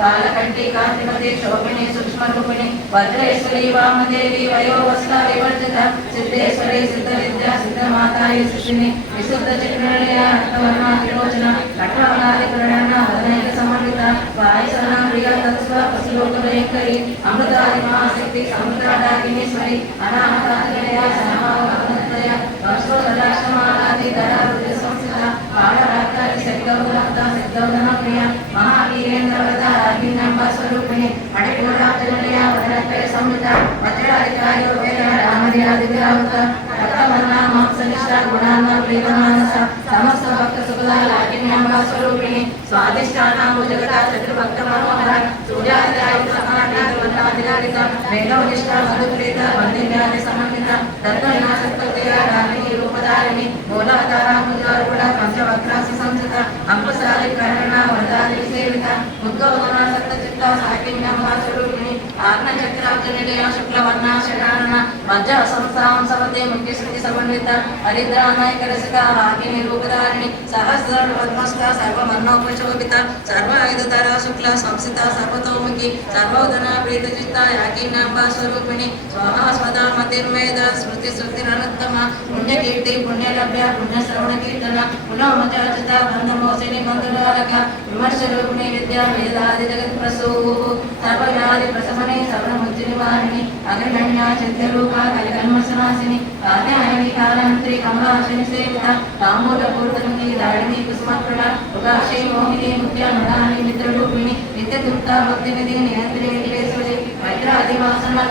कालकंठी कांतिमती शोभिनी सूक्ष्मरूपिणी वज्रेश्वरी वामदेवी वयोवस्था विवर्जिता सिद्धेश्वरी सिद्धविद्या सिद्धमातायि सुषिणी विशुद्ध चित्रणया रक्तवर्णा त्रिलोचना कठोरादिकरणा वदनैक समन्विता वायुसना प्रिया तत्स्व पशुलोकभयंकरी अमृतादि महाशक्ति अमृतादाकिनीश्वरी अनाहतादिगणया समावतया वर्षोदराक्षमालादि धरा रुद्र संस्थिता पाणराक्तादि शक्तौदरक्ता शक्तौदना प्रिया महावीरेन्द्रवरदा अग्निनंबा स्वरूपिणी अडिपूर्णाचलया वदनत्रय संहिता वज्रादिकायोगेन रामदिरादिविरावृता रक्तवर्णा मांसनिष्ठा गुणाना प्रीतमानसा समस्त भक्त सुखदा लाकिन्यंबा स्वरूपिणी स्वादिष्टानां भुजगता चतुर्भक्त मनोहरा सूर्यादिरायु समानादि वन्नादिरादिता वेदोनिष्ठा मधुप्रीता वन्दिन्यादि समन्विता तत्त्वनाशक्तया रागिनी रूपधारिणी मूलाधारा मुद्रारूढा पंचवक्त्रासि संस्थिता अंकुशादि प्रहरणा वरदादि सेविता उद्गौतमा सप्तचित्ता साकिन्यंबा स्वरूपिणी आग्नचक्राब्जनिलया शुक्लवर्णा शराणा वज्र संस्थां सवते मुख्यश्रुति समन्विता हरिद्रानायकरसिका हाकिनी रूपधारिणी सहस्र पद्मस्था सर्वमन्नोपशोभिता सर्वायुधधरा शुक्ला संस्थिता सर्वतोमुखी सर्वोदना प्रीतचित्ता याकीनांबा स्वरूपिणी स्वाहा स्वदा मतिर्मेधा स्मृति श्रुतिरनुत्तमा पुण्यकीर्ति पुण्यलभ्या पुण्यश्रवण कीर्तन पुनोमचाचिता बंधमोसिनी बंधुरारक विमर्शरूपिणी विद्या वेदादि जगत्प्रसूः सर्वव्याधि प्रशमने सर्वमुच्चिनिवारिणी अग्रगण्या चित्यरूपा कलिकन्मसनाशिनी कात्यायनी कालांतरी कमलाशिनी सेविता ताम्बूलपूर्तमुखी दारिणी कुसुमप्रभा उगाशी मोहिनी मुख्यानुरानी मित्ररूपिणी नित्यतुप्ता भक्तिनिधि नियंत्रिणीश्वरी वज्रादिवासना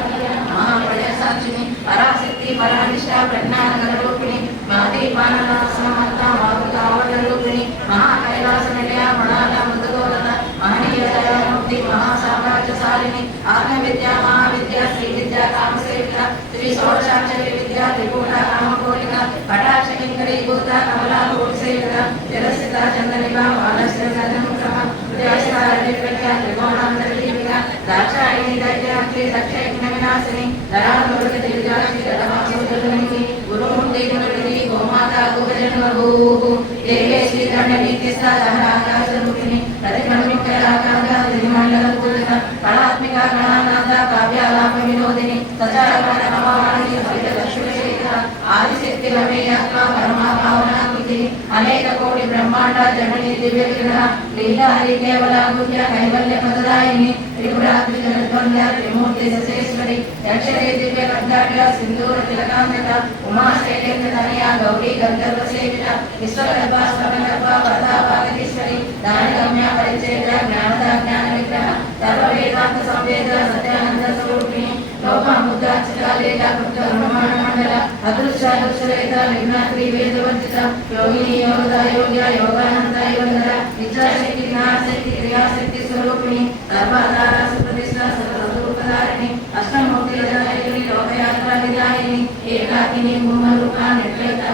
महाप्रजसाक्षिणी पराशक्ति परानिष्ठा प्रज्ञानगररूपिणी महादीपाननासनमत्ता मारुतावटरूपिणी महाकैलासनिलया मृणाला मृदगोदता महनीयदया मुक्ति महासाम्राज्यशालिनी आत्मविद्या महाविद्या श्रीविद्या कामसेविता श्री षोडशाक्षरी विद्या त्रिपुरा कामकोटिका कटाक्षकिंकरी भूता कमला भूतसेविता जलस्थिता चंद्रनिभा बालश्रीगणमुखः उदयस्तारदिव्या त्रिकोणान्तरदीपिका दाक्षायणी दैत्याक्षी दक्षयज्ञविनाशिनी धरामृगदिव्याक्षी धर्मासुरजननी गुरुमूर्ति गुणविधि गोमाता गोजन्मभूः देवे श्रीधन्यनीतिस्था दहराकाशरूपिणी प्रतिमन्मुख्यराकांगा दिनिमण्डलपूजिता कलात्मिका गणानाथा काव्यालाप विनोदिनी सचारकरणवाणी हरितलक्ष्मीशेखरा आदिशक्ति रमेयात्मा परमा पावनाकृति अनेक कोटि ब्रह्मांड जननी दिव्य विग्रह लीला हरि केवला गुह्य कैवल्य पददायिनी त्रिपुरा त्रिजगद्वन्द्या त्रिमूर्ति सचेश्वरी यक्षरे दिव्य खड्गाढ्य सिंदूर तिलकांकिता उमा शैलेन्द्र तनया गौरी गंधर्व सेविता विश्वगर्भा स्वरगर्भा वरदा वागीश्वरी दानगम्या परिचेता ज्ञानदा ज्ञान विग्रह सर्व वेदांत संवेद सत्यानंद स्वरूपिणी लोपामुद्रा चित्रालेखा कृत्य ब्रह्मांड मंडल अदृश्य दुष्टरेत विघ्नात्री वेदवर्जिता योगिनी योगदा योग्य योगानंदा योगधरा इच्छाशक्ति ज्ञानशक्ति क्रियाशक्ति स्वरूपिणी सर्वाधारा सुप्रतिष्ठा सर्वरूपधारिणी अष्टमूर्ति अजनयिनी लोकयात्रा विदायिनी एकाकिनी भूमरूपा निर्लयता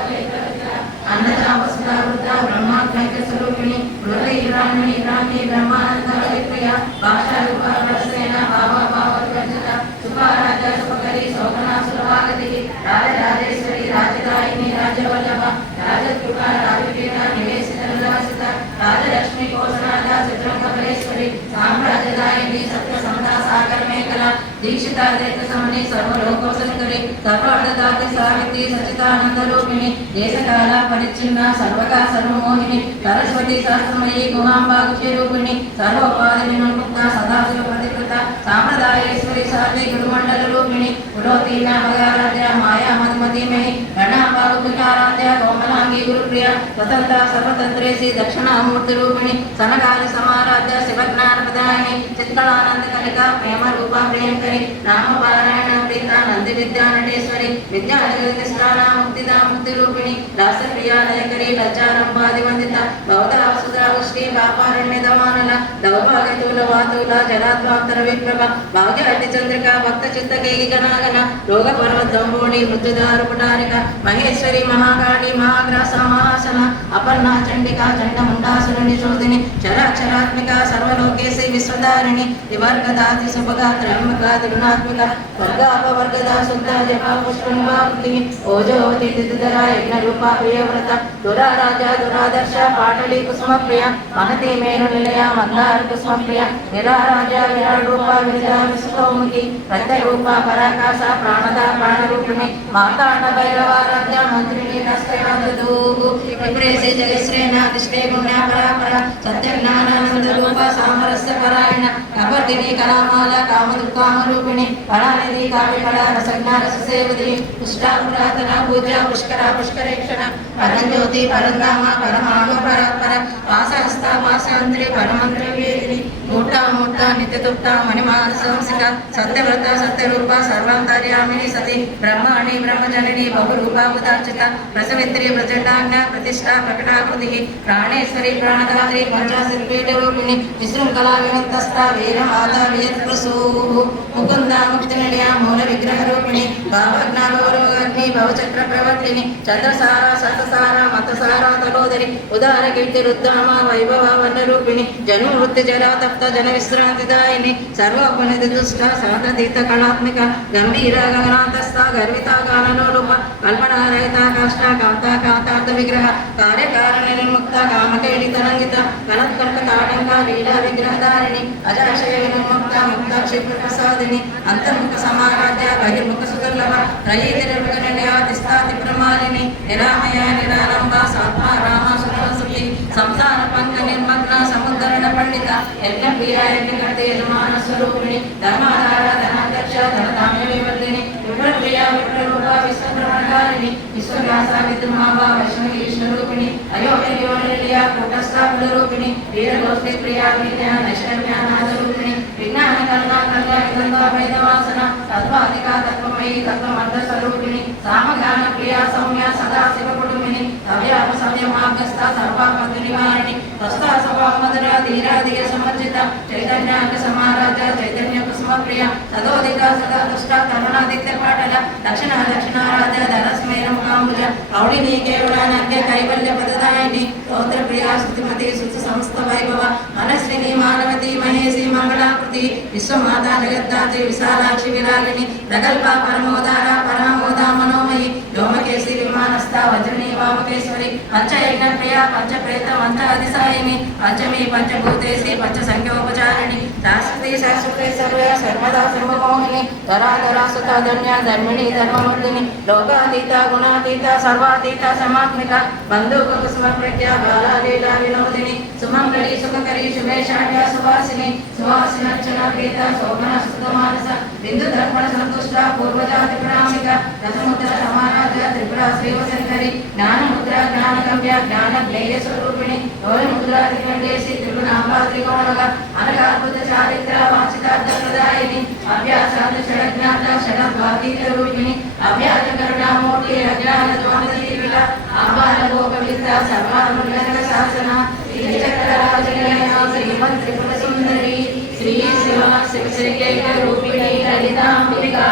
अन्नचापस्था वृद्धा ब्रह्मात्मक स्वरूपिणी हृदय हिरण्यनी हिरण्ये ब्रह्मानंद हरिप्रिया भाषा रूपा प्रसेना भावा भाववर्जिता सुखाराजा सुखकरी शोभना सुरवागति राजराजेश्वरी राजदायिनी राजवल्लभा राजकृपा राजपीठा निवेशित निवासिता राजलक्ष्मी कोशनाथा चित्रकमलेश्वरी साम्राज्यदायिनी सत्य समता सागर मेखला दीक्षिता दैत्य समनी सर्वलोकोपसंकरी सर्वार्थदाति सावित्री सच्चिदानंद रूपिणी देशकाला परिच्छिन्ना सर्वका सर्वमोहिनी सरस्वती सहस्रमयी गुहांबा गुह्य रूपिणी सर्वोपाधि विमुक्ता सदाशिव प्रतिकृता साम्प्रदायेश्वरी साध्वी गुरुमंडल रूपिणी पुरोती नामगाराध्या माया मधुमतीमयी गणाम्बाकुलाराध्या कोमलांगी गुरुप्रिया स्वतंत्र सर्वतंत्रेसी दक्षिणामूर्ति रूपिणी सनकाली समाराध्या शिवज्ञान प्रदायिनी चित्कलानंद कलिका प्रेम रूपा प्रियंकरी नाम पारायण प्रीता नंदी विद्या नटेश्वरी विद्या निष्ठाना मुक्तिदा मुक्ति रूपिणी दास प्रिया लयकरी लज्जारंभादि वंदिता भवता वसुधा पुष्टि पापारण्य दमानल दौभाग्यतूल वातूल जलाद्वांतर विप्रभ भाग्यवती चंद्रिका भक्त चित्त केगी गणागण रोग पर्वत दंबोणी मृत्युदार पुटारिक महेश्वरी महाकाली महाग्रास महासन अपर्णा चंडिका चंडमुंडासुर निशोधिनी चराचरात्मिका सर्वलोकेशे विश्वधारिणी विवर्गदाति सुभगा त्रयंबका त्रिगुणात्मिका वर्गापवर्गदा शुद्धा जपा पुष्पनिवाकृति ओजोवती तिथिधरा यज्ञरूपा प्रियव्रता दुराराजा दुरादर्श पाटली कुसुम प्रिया महती मेरु निलया मंदार कुसुम प्रिया निराराजा विराट रूपा विरजा विश्वमुखी प्रत्यरूपा पराकाशा प्राणदा प्राणरूपिणी मातांड भैरवाराध्या मंत्रिणी नस्तयवदूः विप्रेसे जगश्रेणाधिष्ठे गुण्या परापरा सत्यज्ञानानंद रूपा सामरस्य परायण कपर्दिनी कलामाला कामदुःखामरूपिणी कलानिधि काव्यकला रसज्ञा रससेवदी पुष्टा पुरातना पूज्या पुष्करा पुष्करेक्षणा परंज्योति परंधामा परमाग परात्पर वासहस्ता वासांतरी परमंत्र वेदिनी मूर्ता मूर्ता नित्यतुप्ता मणिमान संसिका सत्यव्रता सत्यरूपा सर्वांतर्यामिनी सती ब्रह्माणि ब्रह्मजननी बहुरूपा उदार्चिता प्रसवित्री प्रचंडाज्ञा प्रतिष्ठा प्रकटाकृति प्राणेश्वरी प्राणदात्री पंचाशत्पीठरूपिणी विशृंखला विमुक्तस्था वीरमाता वियत्प्रसूः मुकुंदा मुक्तिनिलया मूल विग्रहरूपिणी भावज्ञा गौरवग्नि भवचक्र प्रवर्तिनी चंद्रसारा सतसारा मतसारा तलोदरी उदार कीर्ति रुद्धामा वैभव वनरूपिणी जन्मवृत्ति जरा तप्त जन विश्रांतिदायिनी सर्वोपनिधि दुष्ट सततीत कलात्मिक गंभीर गगनांतस्था गर्विता गानलोलुप कल्पना रहिता काष्ठा कांता कांतार्थ विग्रह कार्यकारण निर्मुक्ता कामकेली तरंगिता कनत्कल्पताटंका लीला विग्रहधारिणी अजाशय विमुक्ता मुक्ता क्षिप्र प्रसादिनी अंतर्मुख समाराध्या बहिर्मुख सुदुर्लभ रयित निर्गणया तिस्ताति प्रमालिनी निरामया निरालंबा सात्मा रामा सुरवसुखी संसार पंक निर्मग्ना समुद्धरण पंडिता यज्ञ प्रिया यज्ञ करते यजमान स्वरूपिणी धर्माधारा धनाध्यक्ष धनधाम्य विवर्धिनी विप्रिया विप्ररूपा विश्वभ्रमणकारिणी विश्वव्यासा विद्रुमाभा वैष्णवी विष्णुरूपिणी अयोनिलिया कूटस्था कुलरूपिणी वीरगोष्ठी प्रिया विद्या नैष्कर्म्या नादरूपिणी विज्ञान करुणा कल्या विदंता वैदवासना तत्वाधिका तत्वमयी तत्वमर्थ स्वरूपिणी सामगान प्रिया सौम्या सदा शिव कुटुंबिनी तव्याप सव्यमागस्था सर्वापद निवारिणी तस्था सभा मधुरा धीरा धीर समर्जिता चैतन्याक समाराध्या चैतन्य कुसुम प्रिया सदोदिका सदा दुष्टा तरुणादित्य पाटल दक्षिण दक्षिणाराध्य धरस्मेर मुखांबुज कौडिनी केवलानद्य कैवल्य पददायिनी स्तोत्र प्रिया स्तुतिमती सुत समस्त वैभव मनस्विनी मानवती महेशी मंगलाकृति विश्वमाता जगद्धात्री विशालाक्षि विरागिनी प्रगल्भा परमोदारा परामोदा मनोमयी व्योमकेशी विमानस्था वज्रणी वामकेश्वरी पंचयज्ञ प्रिया पंचप्रेत मंत्र अधिसायिनी पंचमी पंचभूतेशी पंच संख्योपचारिणी शाश्वती शाश्वते सर्वया सर्वदा सर्वमोहिनी धराधरा सुता धन्या धर्मिणी धर्मवर्धिनी लोकातीता गुणातीता सर्वातीता समात्मिका बंधुक कुसुम प्रज्ञा बाला लीला विनोदिनी सुमंगली सुखकरी शुभेशाढ्या सुवासिनी सुवासिनर्चना प्रीता शोभना सुतमानस बिंदु दर्पण संतुष्टा पूर्वजाति प्रणामिका दशमुद्रा समाराध्या त्रिपुरा श्रीवशंकरी ज्ञान मुद्रा ज्ञान गम्या ज्ञान ज्ञेय स्वरूपिणी गौरी मुद्रा त्रिकंडेशी त्रिगुणांबा त्रिकोणग अनगाद्भुत चारित्रा वाचितार्थ प्रदायिनी अभ्यासाद षड्ज्ञाता षडद्वातीत रूपिणी अभ्यास करुणामूर्ति अज्ञान द्वादशीविला आबाल गोपविद्या सर्वानुग्रह शासना श्रीचक्रराजनिलया श्रीमन् त्रिपुर सुंदरी श्री शिवा शिवशक्ति रूपिणी ललितांबिका